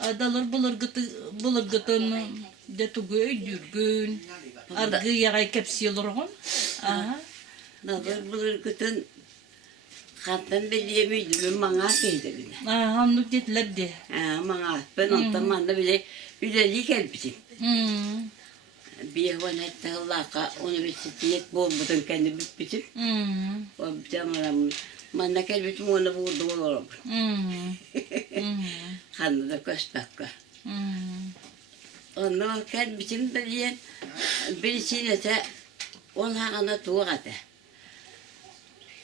Adalar bulurgıtın de tugöy dürgün. Argı yağay kepsiyorlargon. Aha. Nazar bulur kıtın kattan belirlemiydim bana şeydi bile. Hamduk dediler de. Bana ben ondan bana bile üzelik elbisim. Bir yavan hatta Allah'a üniversiteye bulmadan kendi bitmişim. O bir zamanım. Bana kelbisim onu vurdu oğlum. Kanada kaç dakika. Ondan kelbisim biliyen birisine de onlara tuğadı.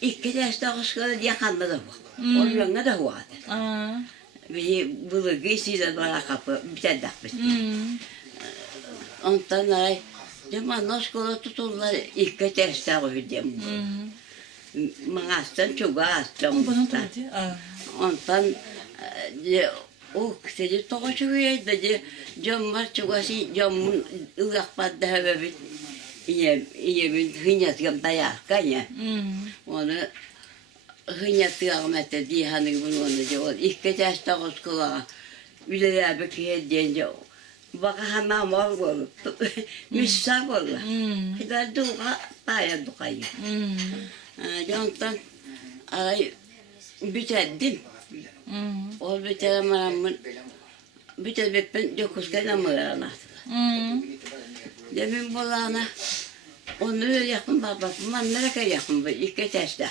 İki yaşta hoşgörü yakandı da bu. Onun da vardı. Bir bulurgu işiyle bana kapı bir tane dakika. Ondan ay, zaman hoşgörü tutullar iki yaşta koydum. Manastan çok ağastım. Ondan o kişi toğuşuyor dedi. Camlar çok asi camın ılak padda hebebi. İyi bir hınyatım dayakkan ya. Onu hınyatım ette diye hani bunu onu diyor. İlk yaşta hoşgörü üleler bekliyor deyince baka hanım var misal olur. Kadar duğa daya duayı. Ondan ay bitirdim. O bitiremem. Bitirip ben dokuz kere namırana. Demin bulana onu yakın babam nereye yakın bu ilk yaşta.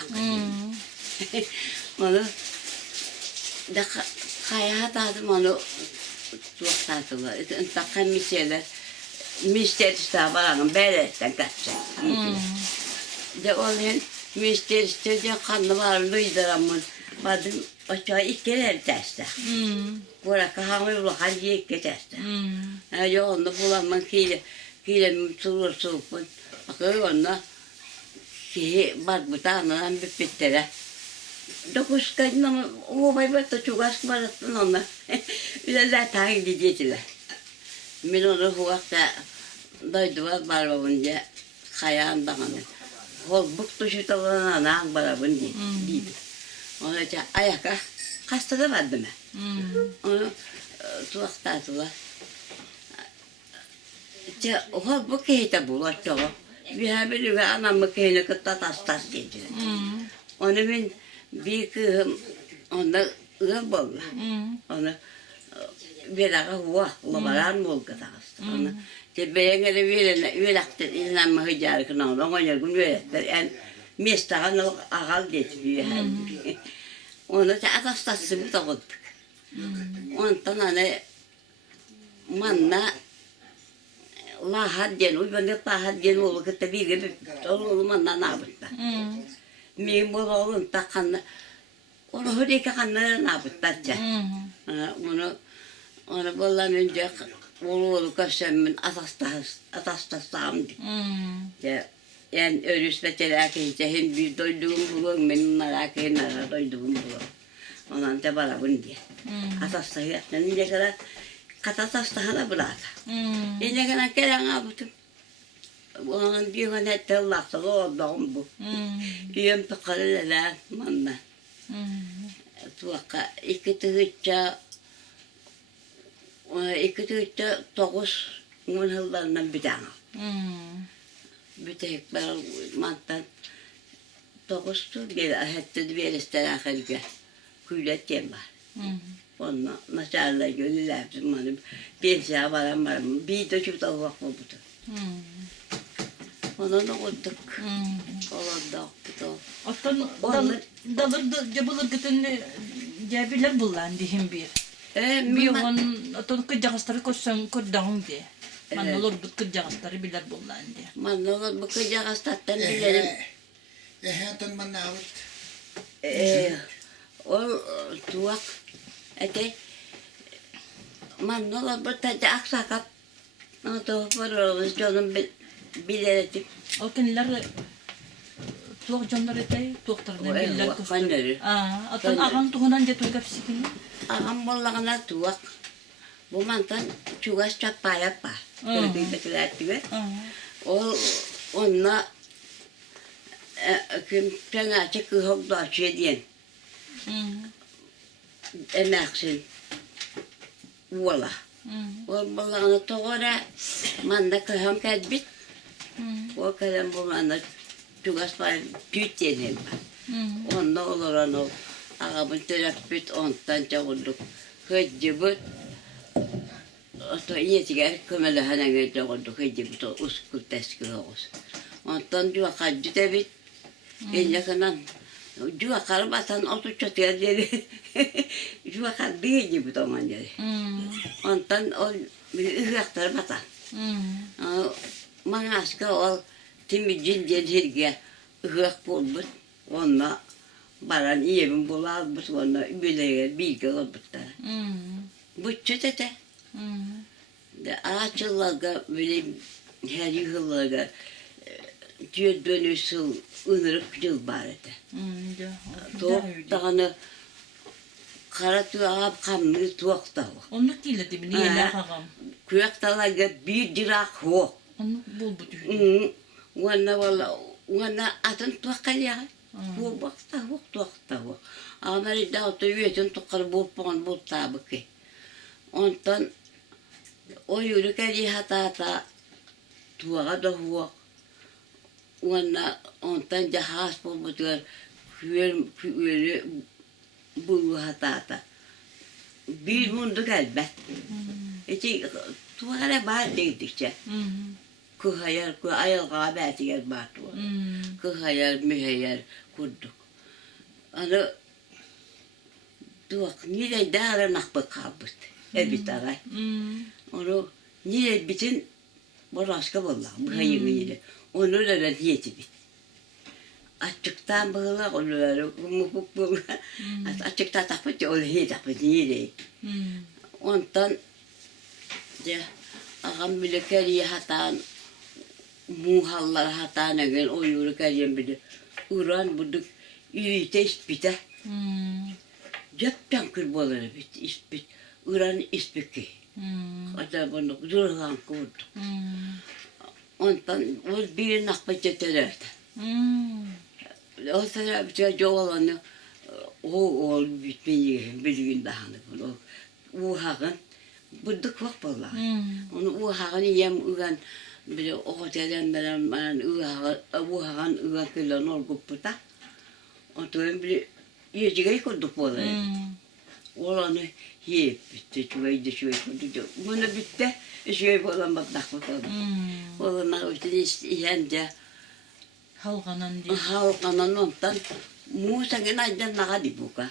Onu da kaya tadım onu çok tatlı. Takkan misyeler misterista baranın beretten kaçacak. De onun misterista de kanlı var luyduramın. Badım aşağı ilk kere testa. Burak hamur bu hadi ilk testa. Yolunda bulamam kile turur. Bakıyor ona ki bak bu tanrıdan bir bittere. Dokuz kadınım o baybatta çok aşk barattın ona. Üzeler takip ediciler. Ben onu huvakta doyduvar barbabınca kayağın dağını. Hol buktu şu tavanına nağın barabın deydi. Ona da ayaka hasta da vardı mı? Onu tuğakta atılar. Hol bu kehite bulaştı. Bir haberi ve anamı kehine kıtta tas dediler. Onu ben bir kığım onda ığım bolla. Onu bir ağa huva, ulabaran mol kıtağıstı. Onu tebeyengere verektir, inanma hıcarı kınağına, ona gün verektir. Yani mestağın ağal getiriyor. Onu da atastası bu da koyduk. Ondan hani manna lahadyen, uybanı lahadyen oğlu kıtta bir gibi oğlu manna nabıtta. Benim bu oğlum takanlı, onu hırika kanlara nabıttatça. Onu bollan önce oğlu kaşemmin atastasam diye. Yani örüsbeteler kıyınca hem bir doyduğum bulun, benim merak edin doyduğum bulun. Ondan da bana bunu diye. Atastahı ne kadar katatastahına bırak. Ne kadar gelen abutum. Onun bir gün hette Allah'ta doğduğum bu. Yiyem tıkarılar manna. Tuğaka iki tığıtça 9 yıllarından bir tane. Bir tek ben mantan 9'tu bir ahette bir istirahatı kuyulet var. Onunla maşallah gönüller bizim hanım. Bir şey varam. Bir de çok da vakfı budur. Onu da koyduk. Onu da koyduk. Ottan dalır bulur gıtın cebiler bullan dihim bir. Bir on ottan kıcağızları koşsan kodağın diye. Man olur bu kıcağızları bilir bullan diye. Man olur bu kıcağızlardan bilerim. Hatun man navut. O tuak. Man olur bu tadı aksakat. O da varırız canım bilerim. O kendiler tuak canlar etay tuaklarından bilir kuştur. Ottan ağam tuğunan jetun kapsikini. Ağam bollağına tuak. Bu mantan çuğaz çappa yappa. Öyle bir onunla kim açık kıhok da açıyor diyen. Emersin. Vola. O balağını toğura manda kıyam kadbit. O kadar bu manda tugas var büyük yerim var. Onda olur onu ağabey terapit ondan çağırdık. Hıcıbıt. O yetiger kömele hanenge çağırdık. Hıcıbıt o uskul teskil olsun. Ondan diyor kaçtı tabi. Yakından. Diyor karabatan otu çatıya dedi. Diyor kar değil gibi zaman dedi. Ondan o ıhaklar batan. Bana aşkı ol timi cilden hirge ıhak bulmuş. Onunla baran iyiyim bulalmış. Onunla bileye bilgi olmuşlar. Bu çötete. Ağaçlığa böyle her yıllığa diyor dönüşü ınırık yıl barede. Toğutağını karatı ağab kamını tuğuktağı. Onluk değil de mi? Niye ağam? Kuyaktalarga bir dirak ho. Onluk bul bu düğün. Wana atın tuğakalya. Bu bakta ho tuğukta ho. Ağları da otu üyetin tuğkar bulpan bul tabi ki. Ondan o yürükeli hata tuğağa da ho. Wana ondan cahaz bulmuyor. Küveri bulu hata. Bir mundu elbet. İşte tuğara bağır dedikçe. Kıhayar, ayal gâbeti yer bağır tuğara. Kıhayar, müheyar kurduk. Ano tuğak nire dağıra nakbı kalbıt. Ebit ağay. Onu nire bitin boraşka valla. Bıhayını nire. Onu da diyeti bit. Açıktan bağla onları, mufuk bağla. Açıktan takpıcı onu hiye takpıcı nire. Ondan de ağam bile keriye hatan muhallar hatana gel o yürü keriyem bile uğran buduk ürite ispite cepten kırbaları bit ispit uğran ispiki hatta bunu durğan kurdu ondan o bir nakbacı terörde o tarafta jovalanı o bitmeyi bir gün daha bunu uğağın budduk vak bala. Onu uğağın yem uğan bir o otelden ben uğağın uğan kılan olgup buta. Ondan bir yiyeceği kurduk bala. Olanı yiyip bitti. Çuvaydı kurduk. Bunu bitti. Şöyle bolan bakmak bakalım. Olanlar işte yence Halganan diye. halkanan ondan Musa'nın aydan nağa di buka.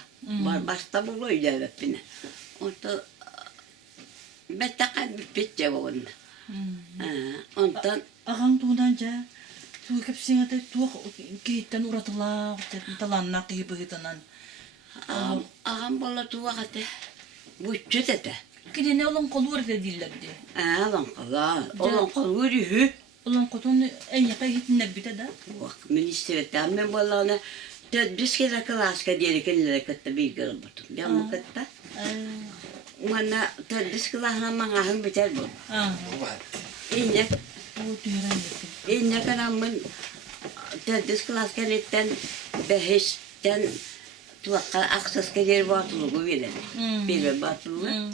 Basta bulu ile hepine. Ondan Bettakan bitçe onun. Ondan Ağam tuğdanca tuğ kapsine de tuğ kihitten uratıla talannak gibi hitanan. ağam bola tuğakate. Bu çötete. Kine ne olan kolu var dedillerdi. Lan kala. Olan kala hü. Olan kotun en yakın hitine bite de. Bak ministerden ben bolana tedbis kere klaska diye kendileri katta bir görüm buldum. Ya mı katta? Mana tedbis klahna mangahın biter bu. Kubat. İnce O düğren İnce kanamın tedbis klaska netten beheşten tuakka aksas kedir batılığı verir. Bir batılığı.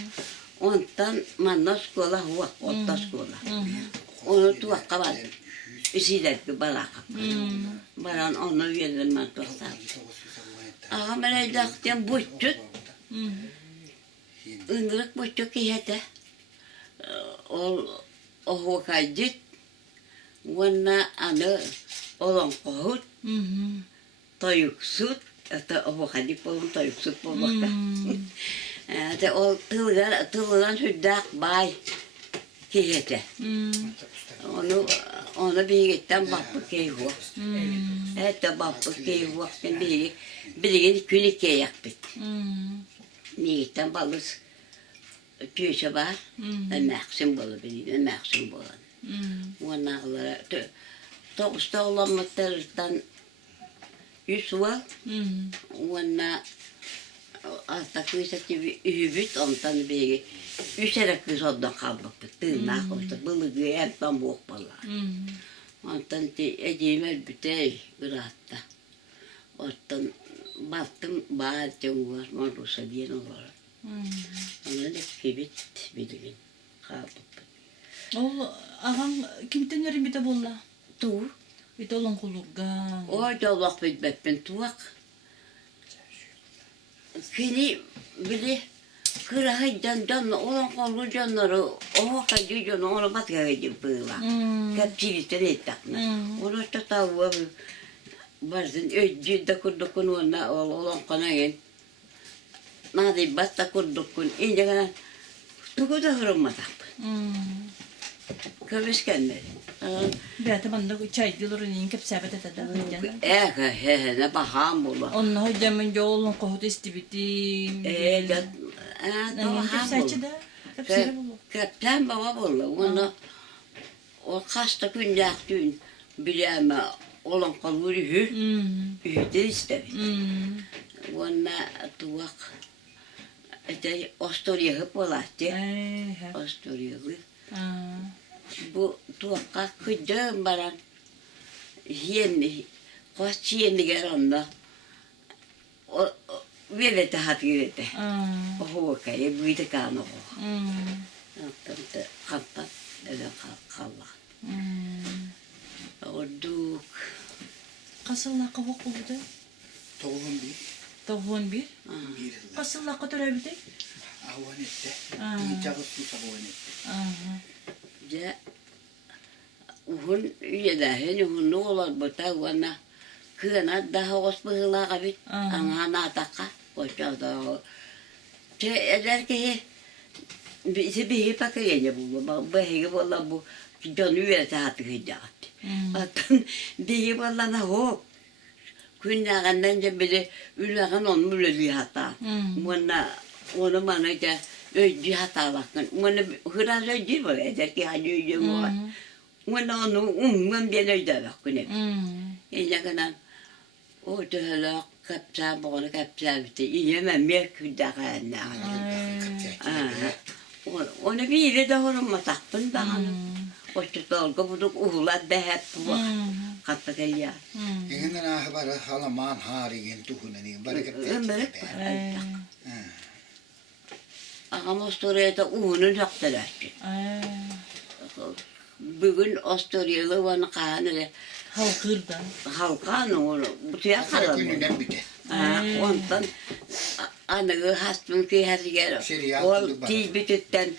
Ondan manna skola huwa, otta skola. Onu tuakka var. İsiler ki baraka. Baran onu veririm ben tuakka. Ağam eraydaktyan buçut. Indırık buçuk iyete. O hukaycit. Wana anı olan kohut. Toyuksut. Ata o hukaycit polun toyuksut polun. De o tılgan hüddak bay kihete. Onu bir gitten bakıp keyhu. Ete bakıp keyhu. Bir günü keyak bit. Bir gitten balız tüyse var. Meksim bolu bir meksim bolu. Onlarla toğusta olan muhtarlıktan 100 var. Onlarla Altta kıysa gibi übüt ondan beri üçerek kız ondan kalmak tırnak olsa bılığı elden boğuk bala. Ondan edeyim bütey ıratta. Ondan baktım bağırcım var marusa diyen olarak. Onu da kibit bilgin. Kapıp. Ol ağam kimden yerin bite bolla? Tu. Bite olan kulurgan. O da Allah bitmek ben tuak. Kini bile kırahıdan canlı olan kolu canları o kadar canlı onu batıya gidip böyle. Kapçilisten ettakna. Onu da tavuğa bazen öcü dokun ona olan kanayın. Nadi basta dokun ince kana tuku da hırmatak. Kıvışkenler. Bete banda çay diyorlar in kep sebet ede. Ne baham bulu. Onun hocamın yolun kohut istibiti. Da Nangin kep saçı da. Kep sebet bulu. Kapten baba bulu. Onu o kasta günlük dün bileme olan kalır hü. Hüde istedim. Ona tuak. De Astoria hep olattı. Astoria bu tuakka kıcım baran. Yeni kaç yeni gelanda. O velete hat girete. O kaya bu ite kano. Tamte kapat ele kalla. O duk. Kasılla kavuk buldu. Tohum bir. Tavuğun bir. Bir yıl. Kasılla kadar bir de. Avan etti. Diyeceğiz su sabun etti. Ja uhun yadahin uhun nolar bata wana kena daha wasbahla kabit ang hanataka kochada te eder ki bir pakaynya bu bahi wala bu jonu ya tahat hijat atan bir wala na ho kunna gandan bile ulagan on mulli hata wana ona manaja öcü hatalarken bana hıraza öcü var eder ki hacı öcü var. Bana onu umman bir öcü bakın hep. Yani kadar o da kapsa bana kapsa bitti. Yemem bir küdahane. Onu bir yere de horma taktın da hanım. O tutal kabuduk uhlat da hep bu. Katta geliyor. Yeniden ahbara halaman harigen tuhunani bereket. Ağam Astoria'da uğunun haktalar. Bugün Astoria'lı bana kanı Halkırda. halkan onu bu tuya Kara kalalım. gününden biter. Ondan anığı hastım ki her yer. O tibititten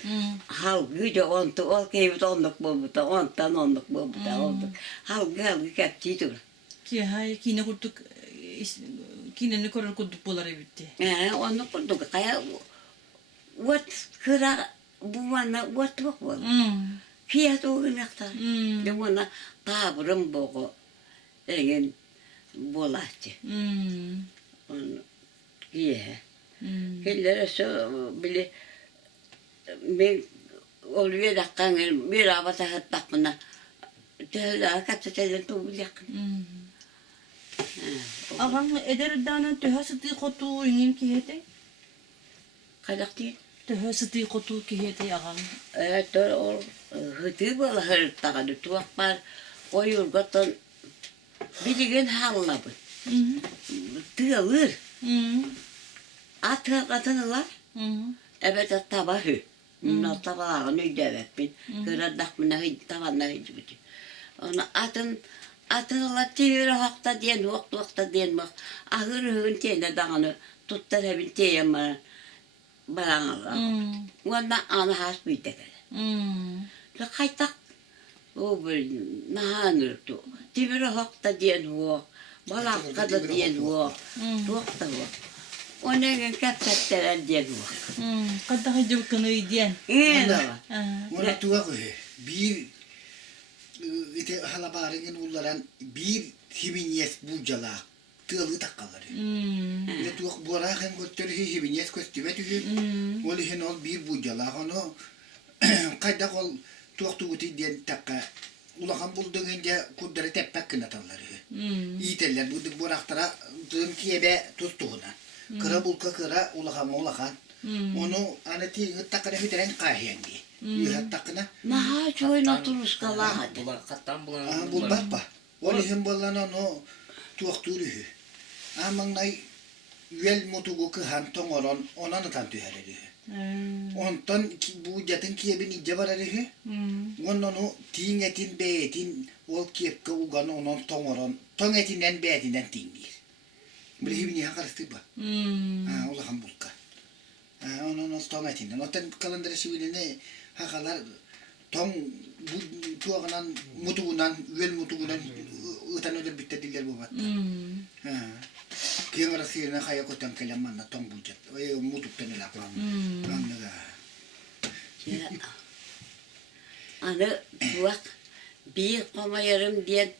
halkı da ondan o keyif onluk bu da ondan bu da ondan. Halkı kapçı dur. Ki hay kine kurduk. Kine ne kadar kurduk boları bitti. Onu kurduk kaya what kıra bu bana what var. Fiyat o nektar. De bana tabrım boğu. Egen bolaçı. Onu ye. Kellere so bile ben oluyor da kanır bir abata hatta bana. Tehla kapsateden tu bilek. Ağam eder dana töhasıtı kotu ingin ki hete. Kadak değil. Töhasıtı kotu ki hete ağam. Evet o hıtı bala her takadı tuak par oyur gatan bilgin hallabı. Tığılır. Atı katanılar. Evet tabahı. Minna tabağı ne devlet bin. Kıradak mina hiç tabanna hiç biti. Ona atınılar tiyir hakta diyen vakta diyen bak. Ahır hığın tiyene dağını tuttar hebin tiyen bana. Barangala. Wanda ana has bitek. La kaitak. O bir nahanır tu. Tiyir hakta diyen huwa. Balak kada diyen huwa. Tuakta huwa. Ona kapsatlar diyen huwa. Kadda hacı kını diyen. Ona tuğa koy. Bir ite halabarın ullaran bir himinyes bucala tığlı takkaları. Bir de tuğa borahan götürü himinyes kostüme tühü. Oli hen ol bir bucala onu kayda kol tuğa tuğuti diyen takka. Ulakan bulduğunca kudları teppek kınatalları. İyiteller bulduk boraktara tığın kiyebe tustuğuna. Kıra bulka kıra ulakan. Onu aneti takkana hüteren kahyen diye. Yuhat takkana. Naha çoy naturus kala hadi. Bul bapa. Oli hem bolan onu tuak turuhu. Amang nay üel mutugu kıhan toŋoron onanıtan tühereri. Ondan bu jatın kiyebin ince bararı. Onu tiğin etin beyetin ol kiyepka ugan onun toŋoron toŋ etinden beyetinden tiğindir. Böyle hibini hakarıstı bu. Ola ham bulka. Onun toŋ etinden. Ondan kalandırı şivilini hakalar toŋ bu tuğanan mutugunan üel mutugunan utan öyle bittediler bu batta. Kiyang arasirina kaya ko tang kailaman na tong budget. Ay mutuk ta nila pang. Naga. Ya. Anı bak bir koma yarım diyen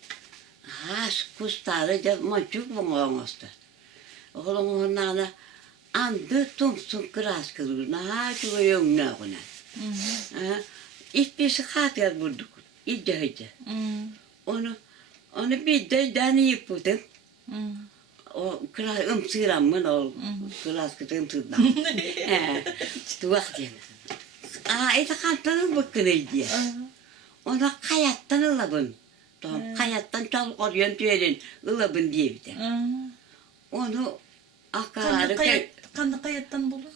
has kustarı da maçuk bulmamıştı. Oğlum onlara andı tumsun kıras kılır. Ha şu yok ne ona. İşbirisi hatır bulduk. İddiaydı. Onu bir de deneyip buldum. O kıras ımsıramın o kıras kıtım tırdan. Tuğak diye. Ete kantanın bıkkınıydı ya. Ona kayattan ılabın. Kayattan çalık oryan tüyerin ılabın diye bir de. Onu akarı... Kandı kayattan bulur.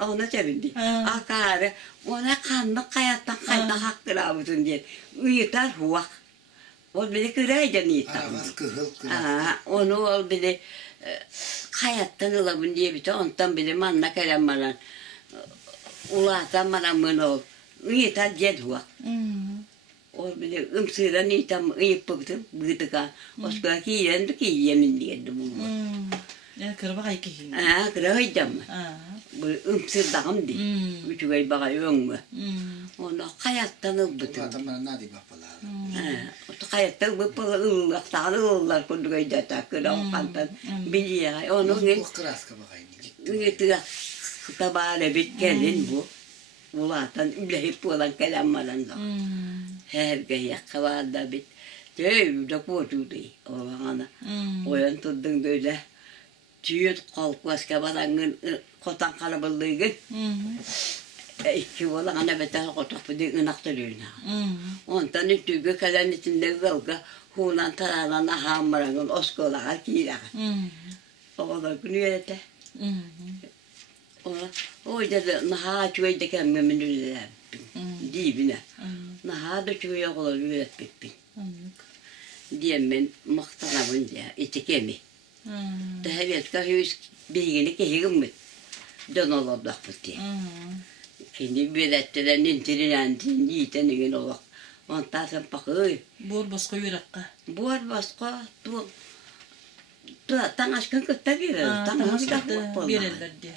Ona sevindi. Akarı ona kanlı kayattan kayda hakkı rabıtın diye. Uyutar huvak. O bile kıraydı niyetten. Arabas kıhıl kıhıl. Onu ol bile kayattan ılabın diye bir de ondan bile manna kalemalan. Ulatan bana mın ol. Uyutar jed huvak. O bile ımsıyla niyetten uyup bıktım. Bıktıka. Oska kiyendi ki yemin diyendi bunu. Ya kırba kayıkı hin. Kıraydım mı? Böyle ımsırdağım diye. Üçü gay bakıyor mu? Onu kayattan ılbıtım. Ulatan bana nadi bapalar. Kayattan ılbıtım. Illar kundu gayda takır. O kantan biliyor. Onu Bu kıras ka bakayım. Uyutuğa tabağına bir gelin bu. Ulatan ülehip olan kelammadan da. Her gaya kavada bit. Tüy de koçu değil. O bana. Oyan tuttun böyle. Tüyüt kalkmaz kabadan kotan kalabalığı. İki olan ana beter kotak bir de ınaktırıyorlar. Ondan üstüge kalan içinde kavga. Hulan taralana hamurağın oskolağa kiylağa. O da günü yete. O yüzden naha çöğüde kendimi nüzüler. Dibine. Naha da çöğüye kadar üretmek. Diyem ben maktanamın diye. İtikemi. Daha evet kahve bilgini kehigim mi? Dön olablak bu diye. Kendi bir ettiler nintirinentin yiytenin olak. Ondan sen bakıyor. Bor başka yürekka. Bu ar başka tu tan aşkın kıtta bir Birerler diye.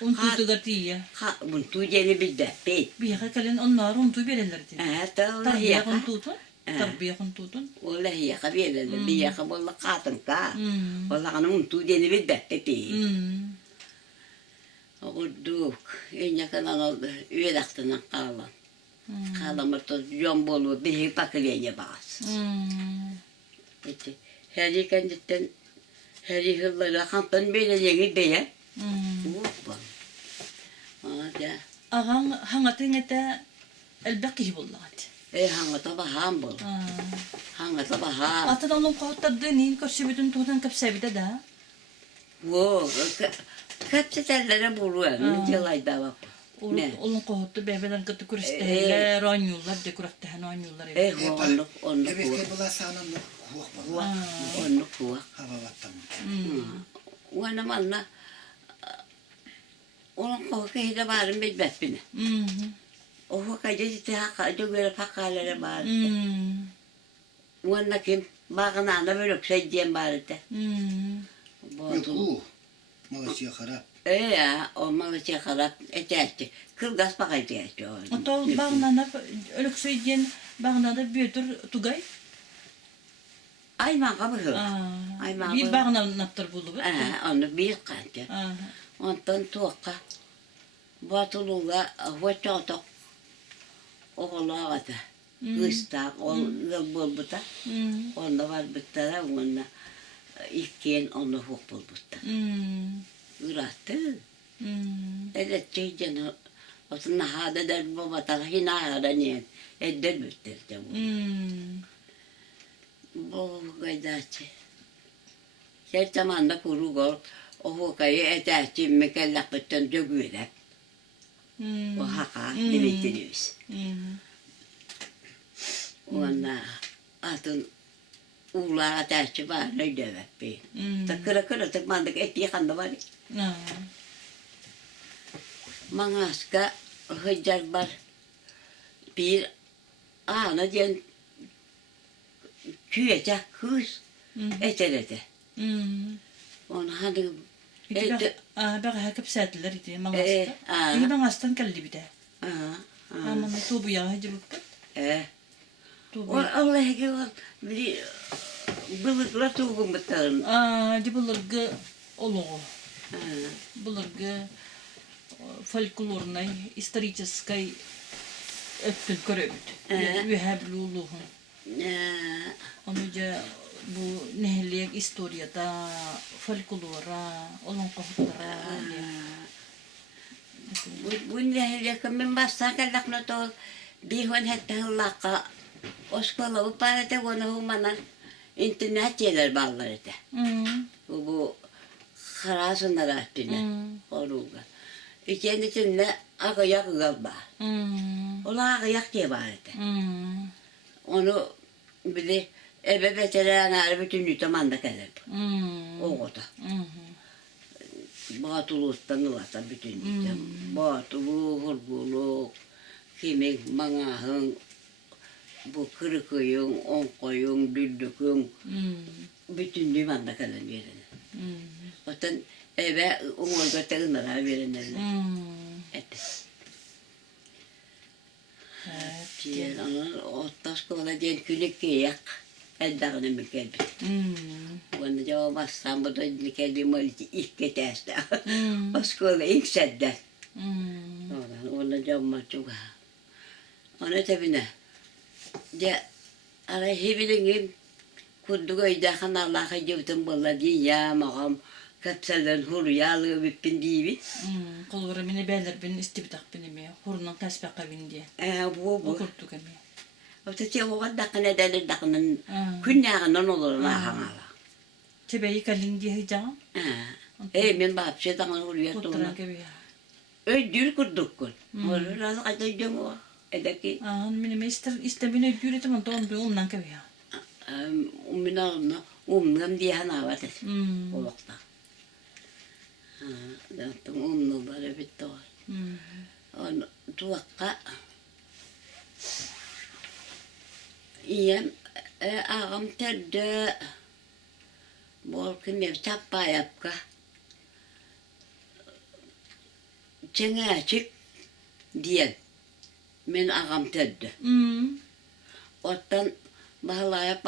Un tutugar diye. Bun tu yeni bir de bey. Bir yaka kalen onlar un tu birerler diye. Ta Tarbiye kun tutun. Tarbiye kun tutun. Wallahi ya kabiyele bir ya kaballa katın ka. Wallahi anam tu yeni bir de bey. O duk. Enya kanan oldu. Üyelaktan kalan. Kalamır to jombolu bir pakıleye bas. Bitti. Her yıkancıktan her yıkılları kantan böyle yeni beye. Vuppa. Ya. Ağam hangatın ete elbaki bulladı. Hanga taba hambol. Hanga taba ha. Atan onun kohtar denin koşubidun tutan kapsabida da. Wo. Kapsa tellere buluyor. Nicelayda bak. Ne? Onun kohtu bebeler kıtı kuruştahıyla ranyullar dekoraktahın ranyullar. Onu Evet ke bula sana no huak ba. Onu kuak. Hava battam. Wana manna. Onun kohku hida barın bedbetbine. O huakayda işte haka böyle fakalere var. Wana kim? Bağına da böyle şey diyem bari de. Yoku. Malaysia harap. Ya, o Malaysia harap eterti. Kırgas bakaydı etti o. Ota bağnana ölük söyleyen bağnana büyütür tugay. Ayman kabul. Bir bağnana naptır buldu. Onu bir kantı. Ondan tuğka. Batılığa vaçatak. Oğlağa da. Kısta, oğul bulbuta. Onda var bittara, onda ikken onu huk bulbuta. Urattı. Evet, şeyden o nahada der baba tarafı nahada niye? Eder bittirdi bu. Bu gaydaçı. Her zamanda kuru gol. O hokayı edersin mekellaklıktan dögüyle. O haka demektiriyoruz. Ona atın uğlara dersi var ne demek be. Takıra kıra tıkmandık et yıkandı var. Mangaska hıcar var. Bir ana diyen küyecek kız eteledi. Onu hani Bak hakip saatler idi mangasta. İyi mangastan kalli bir de. Ama tubu ya hacı bakıp. Allah ki bir bılıkla tuğum bıtarım. Di bulurgu oluğu. Bulurgu folklornay, исторической öptün köröbüt. Ühebluluğun. Onunca bu nehliyek istoriyada, folklora, olan kohutlara. Bu nehliyek min bassan kellakna tol bihon hette hıllakka oskola bu parete konu humana internet yerler bağları da. Bu karasınlar attığına oruga. İkendisinle akayak galiba. Ola akayak diye bağırdı. Onu bile ebe veterinerler bütün yutamanda kalır. O kadar. Bağıtuluktan ılata bütün yutam. Bağıtulu, hurgulu, kimik, manahın, bu kırıkıyın, onkoyun, düldükün, bütün yutamanda kalır yerine. Otan ebe umur götürünler verenlerine. Diyen onlar ottas kola diyen külük giyak. Eddağını mı geldi. Onu cevap bassam bu da geldi malisi ilk geteste. Oskola ilk sedden. Onu cevap çok. Onu tebine. De ara hebilingim kurduk öyde kanarlağı cevdim bolla diye ya mağam. Kapsalan huryalı bippin dibi. Kolgara mene beler ben istibitak benimi. Hurunun kasbaka bin diye. Bu. Okurduk emi. O tete o dakika ne derler dakının künnağından olur lahana. Tebeyi kalın diye hicam. Men bap şey dakın hurya Kuttara tona. gibi ya. Ödül kurduk kun. Olur razı kaçacağım o. Edeki. Benim istemine yürüdüm ama doğum bir ondan gibi ya. Umnam diye hana var dedi. O vakta. Dağıttım umnuları bitti var. Onu tuakka iyem ağam terdi bolkin ev çappa yapka çenge açık diyen men ağam terdi. Ottan bahalaya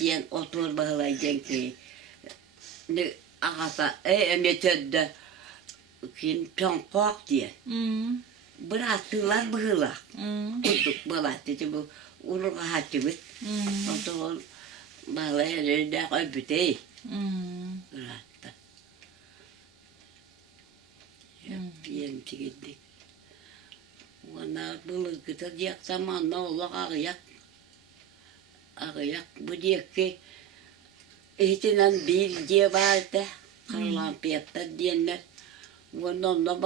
diyen otur bahalaya diyen ki ne ağata emre terdi kim piyonqok diyen. Bıraktılar bıhılar. Kurduk bıraktı bu urga hatibit. Otur bahalaya nerede öbütey. Bıraktı. Yapayım tigildik. Ona bılık gıda diyak zamanla ola ağayak. Ağayak bu diyak ki ihtinan bir diye vardı. Karlan piyatta diyenler. Onunla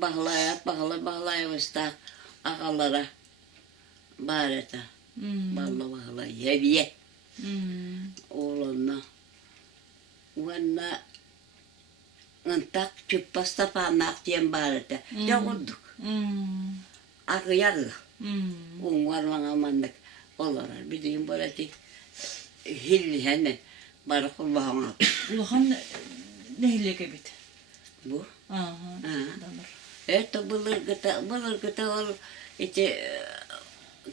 bahalaya vasta ağalara bareta. Balla bahalaya heviye. Oğluna. Ona ngantak çüppasta panak diyen bareta. Yavurduk. Ağayağı. Umar bana mandık. Olarak bildiğim bareti hilli hemen barakul bahana. Ulahan nehle kebit. Bu. Danır. Evet bulur gıta ol işte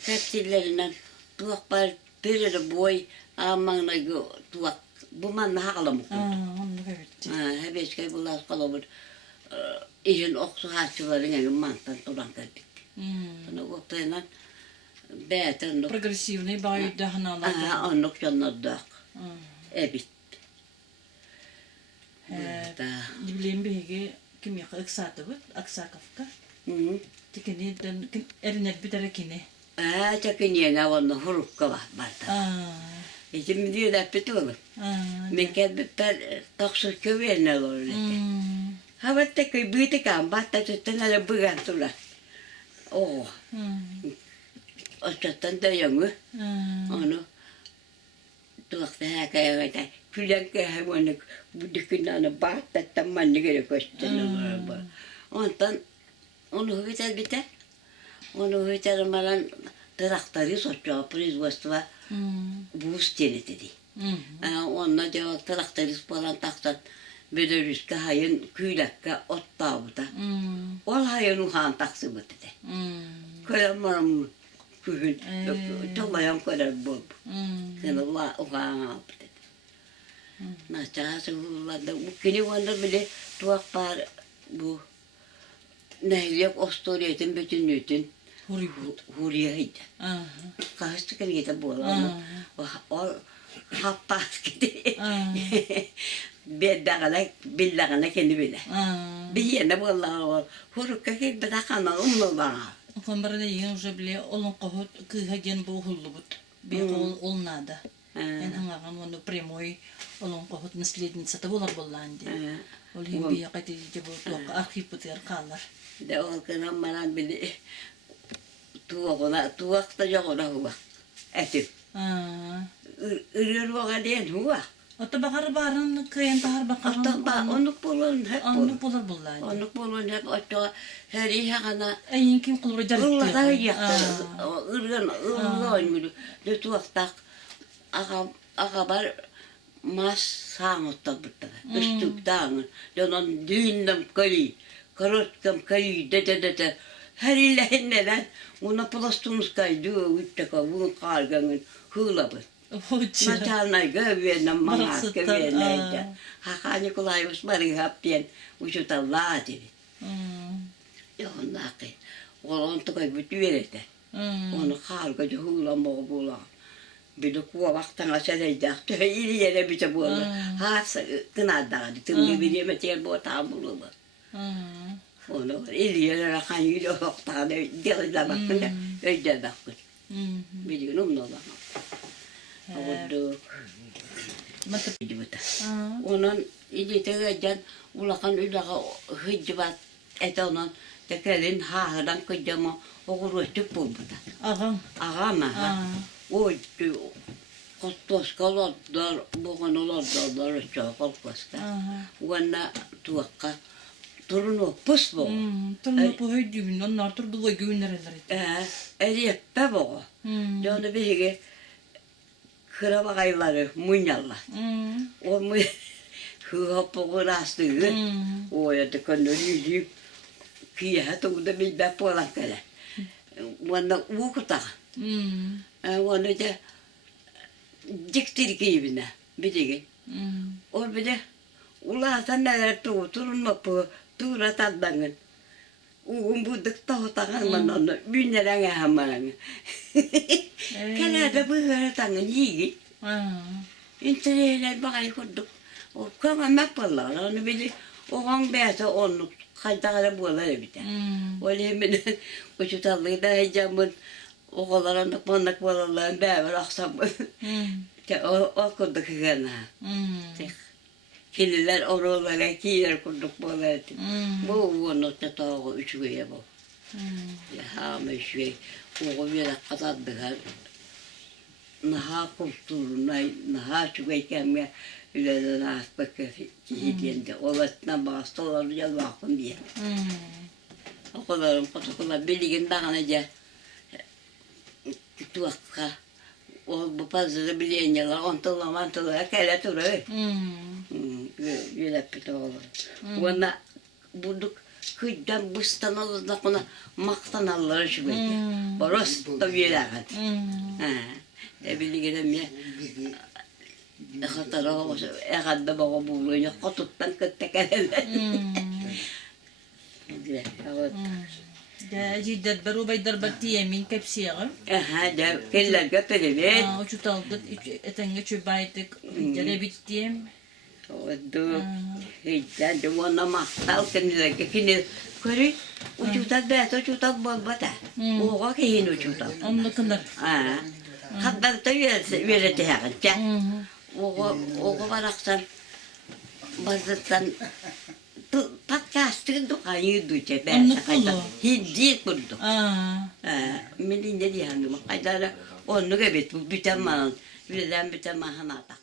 kapsillerinden tuak var bir boy amana tuak bu man haqlam. Onu kebit. Hep eski bulas kalır. İşin oksu haçıların yani mantan turan kaldık. Onu oktayan beten Progressivni bayi dahnalar. onu yanladık. Evet. Dibileyim bir kim yak aksatı bu aksakafka. Tikini den erinler bir tane kine. Çakın yine onu hurukka var barda. Şimdi diyor da pet olur. Men kadar taksır köverner olur. Havatta ki büyüdük ama batta tuttanlar bıgan tular. Oh. Açtan da yanı. Onu tuakta hakaya da külen ke hayvanı bu dükkanına batta tamam ne gerek koştular. Ondan onu biter. Onu biter malan traktörü soçuyor производство buz dedi. Onunla cevap traktörü falan taksan Belarus'ka hayın küylekka ottağıda. Ol hayın uhan taksı dedi. Koyamaram kühün tolayan kadar bol. Sen Allah uhan dedi. Nasıl ulladı bu kini vanda bile tuak par bu nehliyek ostoriyetin bütün nütün huriyaydı. Kaçtı kere gita boğalanı. O happas gitti. Billagana kendi bile. Bir yerine vallahi hurukka ki bırakana umma. Kambarada yiyince bile olun kohut kıhagen bu hullubut. Bir ol nada. En hangagan onu premoy olun kohut nasledin sa tabular bollandı. Ol him bir yakati jabo tuak arkiputer kallar. De o kana maran bile tuak da jagona huwa. Etip. Ürür vaga diyen huwa. Ata bakar barın kıyan tahar bakar. Ata onu bulun hep. Onu bulur bollandı. Onu bulun hep ata her iyi hana. Ayın kim kulur jarıttı. Ulla da yaktı. Ulla mülü. De tuak tak. Aga bar mas sağıtta bıttı. Üstük dağın. Donan düğündüm kali. Karotkam kali de. Her ilehin neden. Ona plastumuz kaydı. Ütteka bunun karganın hılabı. Matalnay gövenem mamas göveneydi. Hakani kolaymış bari hapten uçutallah dedi. Ondan ki. Olan tıkay bütüverdi. Onu kargacı hılamı bulan. Bir de kuva vaktana seleyecekti. İyi yere bize buldu. Hasa kınadadı. Tümde bir yemetel bu tamamlı mı? Onu iyi yere rakan yürü vaktana delile bakın da öyle bakın. Biliyorum ne olan. Oldu. Onun iyi tegecan ulakan ulakan hicbat etonan tekelin hahadan kejama okur tuh buldu. Ağam ha. O kostos kalodlar bukan olodlar çakal kosta. Wana tuakka turun opus bu. Turun bu hücum onlar turdu ve günlerler. Eliyeppe bu. Canı bir kıraba kayları munyalla. O mu hıhapı rastı. O ya da kanırıydı. Kiyah da bir de polak kale. Wana ukuta. Wana da diktir gibine. Bir de. O bir de ulatan neler turun mapı tura tadangın. Uğum budak tahotangan manonu binnerang hamarang. Kanada bu haratangan yigi. İnterneler bakay kurduk. O kama mapalar onu bile oğan beyazı onu kaydalara buğaları biter. Öyle hemen uçutallığı da hecamın oğullarında pandak buğalarların beraber aksam. O kurduk hana. Kililer oralara kiyer kurduk buğaları. Bu onu tatağı üçüye bu. Ya hama üçüye. O bir kadar naha kulturuna, naha çubeykenme öyle naha bakı kihidiyende. Olasına bağıstolar ya bakın diye. Okullarım kutukular bilgin dağınaca tuakka. O bu pazarı bileyen yalar, ontulla mantulla kele turu. Öyle pide olur. Ona bulduk. Kıydan bustan alırlar bana maktan alırlar şu böyle. Boros da bileğen. Bilgilerim ya. Hatara olsa ekadda bana buluyor. Kututtan kıttekelerler. Da cidden beru baydar bakti yemin kapsiyağım. Da keller göpeli be. Uçut aldık, etenge çöbaydık, jale bittiğim. Oldu. Heyden de ona mahtal kendiler kini kuri uçutat be uçutat bol bata. Oğa kehin uçutat. Onunla kınar. Kadar da üyelete yakınca. Oğu varaksan bazıdan podcast'ın dokayı duyacak. Onu kulu. Hindi kurdu. Aa. Milin ne diye hanım? Kaydara onu evet bu bütün mal. Birden bütün mahana tak.